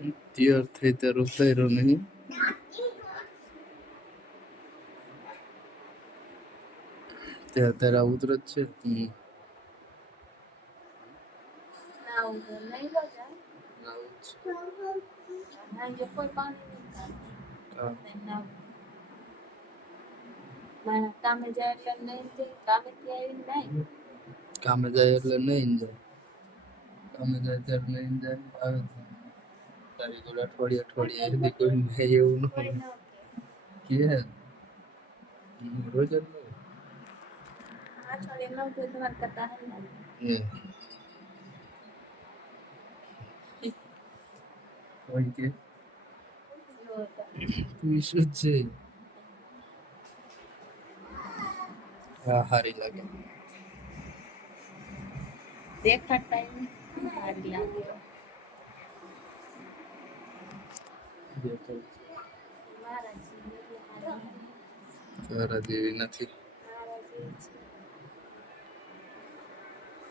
તૈયાર થઈ ત્યારે ઉતાર્યો નહીં. ત્યાં તારા ઉતર જ છે. કામે જાય એટલે કામે જાય એટલે નહીં જાય. કામે જાય ત્યારે નહીં જાય. આવે તારી જોડે અઠવાડિયે સુધી કોઈ નહીં એવું ન હોય કે રોજ જ હોય કે શું છે. હા સારી લાગે. દેખાતા સારી લાગે. તારા જેવી નથી.